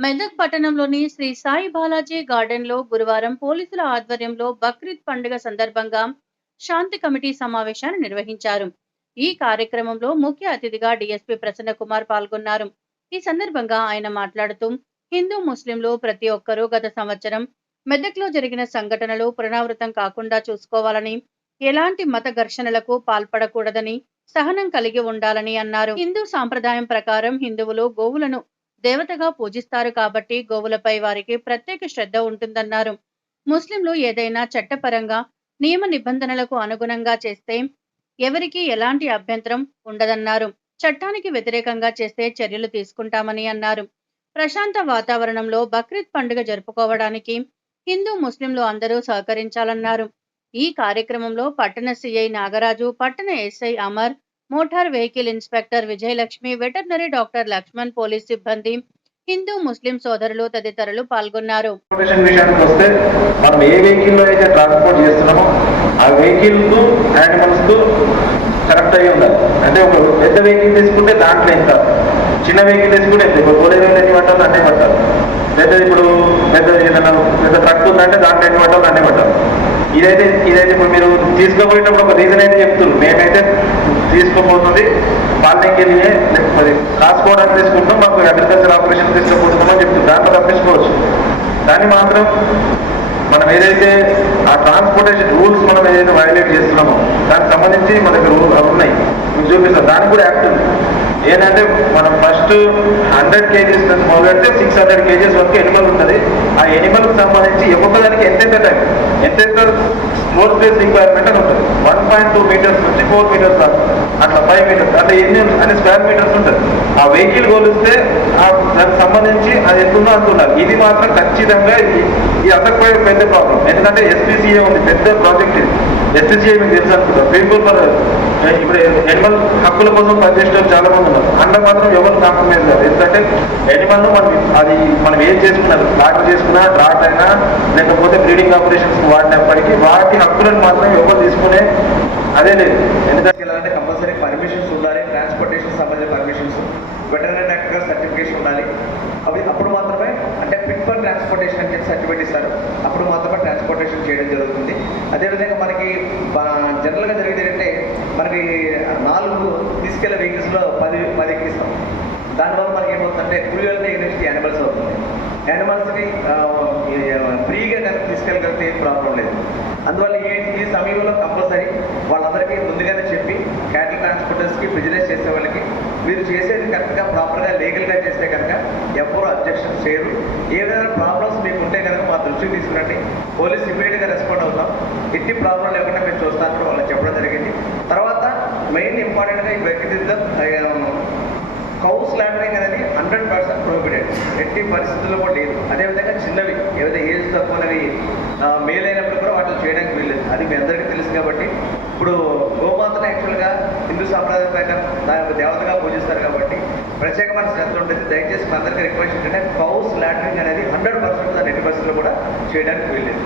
మెదక్ పట్టణంలోని శ్రీ సాయి బాలాజీ గార్డెన్ లో గురువారం పోలీసుల ఆధ్వర్యంలో బక్రీద్ పండుగ సందర్భంగా శాంతి కమిటీ సమావేశాన్ని నిర్వహించారు. ఈ కార్యక్రమంలో ముఖ్య అతిథిగా డీఎస్పీ ప్రసన్న కుమార్ పాల్గొన్నారు. ఈ సందర్భంగా ఆయన మాట్లాడుతూ హిందూ ముస్లింలు ప్రతి ఒక్కరూ గత సంవత్సరం మెదక్లో జరిగిన సంఘటనలు పునరావృతం కాకుండా చూసుకోవాలని, ఎలాంటి మత ఘర్షణలకు పాల్పడకూడదని, సహనం కలిగి ఉండాలని అన్నారు. హిందూ సాంప్రదాయం ప్రకారం హిందువులు గోవులను దేవతగా పూజిస్తారు కాబట్టి గోవులపై వారికి ప్రత్యేక శ్రద్ధ ఉంటుందన్నారు. ముస్లింలు ఏదైనా చట్టపరంగా నియమ నిబంధనలకు అనుగుణంగా చేస్తే ఎవరికీ ఎలాంటి అభ్యంతరం ఉండదన్నారు. చట్టానికి వ్యతిరేకంగా చేస్తే చర్యలు తీసుకుంటామని అన్నారు. ప్రశాంత వాతావరణంలో బక్రీద్ పండుగ జరుపుకోవడానికి హిందూ ముస్లింలు అందరూ సహకరించాలన్నారు. ఈ కార్యక్రమంలో పట్టణ సిఐ నాగరాజు, పట్టణ SI Amar, motor vehicle inspector Vijayalakshmi, veterinary doctor Lakshman, police సిబ్బంది, హిందూ ముస్లిం సోదరులు తదితరులు పాల్గొన్నారు. మనం ఏ వెహికల్ లో అయితే ట్రాన్స్పోర్ట్ చేస్తున్నామో ఆ వెహికల్ కు యానిమల్స్ కు కరెక్ట్ అయ్యి ఉండాలి. అంటే ఒక పెద్ద వెహికల్ తీసుకుంటే దాంట్లో ఎంత, చిన్న వెహికల్ తీసుకుంటే ఎంత. ఇప్పుడు గోలేరు ఎన్ని పట్టాలి అన్నీ పట్టాలి. ఇప్పుడు పెద్ద ట్రక్ ఉందంటే దాంట్లో ఎన్ని పట్టాలి అన్నీ పట్టాలి. ఇదైతే ఇప్పుడు మీరు తీసుకోబోయేటప్పుడు ఒక రీజన్ అయితే చెప్తున్నారు. మేమైతే తీసుకోబోతుంది పాలనకి వెళ్ళి లేకపోతే కాసుకోవడానికి తీసుకుంటాం, మాకు అగ్రికల్చర్ ఆపరేషన్ తీసుకోబోతున్నామని చెప్తుంది. దాంట్లో తప్పించుకోవచ్చు. దాన్ని మాత్రం మనం ఏదైతే ఆ ట్రాన్స్పోర్టేషన్ రూల్స్ మనం ఏదైతే వైలేట్ చేస్తున్నామో దానికి సంబంధించి మన దగ్గర ఉన్నాయి, మీకు చూపిస్తాం. దానికి కూడా యాక్ట్ ఉంది. ఏంటంటే మనం ఫస్ట్ 100 kgs మొదలెడితే 600 kgs వరకు ఎనిమల్ ఉంటుంది. ఆ ఎనిమల్కి సంబంధించి ఒక్కొక్కదానికి ఎంతెంత టైం, ఎంతెంత ఫ్లోర్ స్పేస్ రిక్వైర్మెంట్ అని ఉంటుంది. 1.2 meters నుంచి 4 meters దాకా, అట్లా 5 meters, అంటే అన్ని స్క్వేర్ మీటర్స్ ఉంటుంది. ఆ వెహికల్ కొలిస్తే దానికి సంబంధించి అది ఎంత ఉందో అంత ఉండాలి. ఇది మాత్రం ఖచ్చితంగా ఇది అందకపోయే పెద్ద ప్రాబ్లం. ఎందుకంటే SPCA ఉంది, పెద్ద ప్రాజెక్ట్ ఇది. SPCA మీకు తెలుసు అనుకుంటారు. పీపుల్ ఇప్పుడు ఎనిమల్ హక్కుల కోసం పనిచేసే చాలా మంది ఉన్నారు. అందులో మాత్రం ఎవరు కాంప్రమైజ్ కాదు. ఎందుకంటే ఎనిమల్ మనం ఏం చేసుకున్నారు, డాక్టర్ చేసుకున్నా, డ్రాట్ అయినా, లేకపోతే బ్రీడింగ్ ఆపరేషన్స్ వాడినప్పటికీ వాటి హక్కులను మాత్రం ఎవరు తీసుకునే అదే లేదు. ఎందుకంటే కంపల్సరీ పర్మిషన్స్ ఉండాలి. ట్రాన్స్పోర్టేషన్ సంబంధించిన పర్మిషన్స్, వెటర్నరీ డాక్టర్ సర్టిఫికేషన్ ఉండాలి. అప్పుడు మాత్రమే, అంటే ఫిట్ ఫర్ ట్రాన్స్పోర్టేషన్ అని చెప్పి సర్టిఫికేట్ ఇస్తారు. అప్పుడు మాత్రమే ట్రాన్స్పోర్టేషన్ చేయడం జరుగుతుంది. అదేవిధంగా మనకి జనరల్గా జరిగేది ఏంటంటే మనకి 4 తీసుకెళ్లే వెహికల్స్లో 10 ఎక్కిస్తాం. దానివల్ల మనకి ఏమవుతుందంటే కూలీలనే ఎగ్నెస్ట్ యానిమల్స్ అవుతుంది. యానిమల్స్ని ఫ్రీగా కనుక తీసుకెళ్ళగలిగితే ఏం ప్రాబ్లం లేదు. అందువల్ల ఈ సమయంలో కంపల్సరీ వాళ్ళందరికీ ముందుగానే చెప్పి క్యాటిల్ ట్రాన్స్పోర్టర్స్కి బిజినెస్ చేసే వాళ్ళకి మీరు చేసేది కరెక్ట్గా ప్రాపర్గా లీగల్గా చేస్తే కనుక ఎవరు అబ్జెక్షన్ చేయరు. ఏదైనా ప్రాబ్లమ్స్ మీకు ఉంటే కనుక మా దృష్టికి తీసుకురండి. పోలీస్ ఇమీడియట్గా రెస్పాండ్ అవుతాం. ఎట్టి ప్రాబ్లం లేకుండా మేము చూస్తాను వాళ్ళకి చెప్పడం జరిగింది. తర్వాత మెయిన్ ఇంపార్టెంట్గా ఈ వ్యక్తిత్వం కౌ స్లాటరింగ్ అనేది 100% ప్రొహిబిటెడ్. ఎట్టి పరిస్థితుల్లో కూడా లేదు. అదేవిధంగా చిన్నవి ఏదైతే ఏజ్ తక్కువనవి మేల్ అయినప్పుడు కూడా వాటిని చేయడానికి వీల్లేదు. అది మీ అందరికీ తెలుసు. కాబట్టి ఇప్పుడు గోమాతను యాక్చువల్గా హిందూ సాంప్రదాయం ప్రకారం దాని దేవతగా పూజిస్తారు కాబట్టి ప్రత్యేకమైన శ్రద్ధ ఉంటుంది. దయచేసి మీ అందరికీ రిక్వెస్ట్ ఏంటంటే కౌ స్లాటరింగ్ అనేది 100% దాని ఎట్టి పరిస్థితుల్లో కూడా చేయడానికి వీల్లేదు.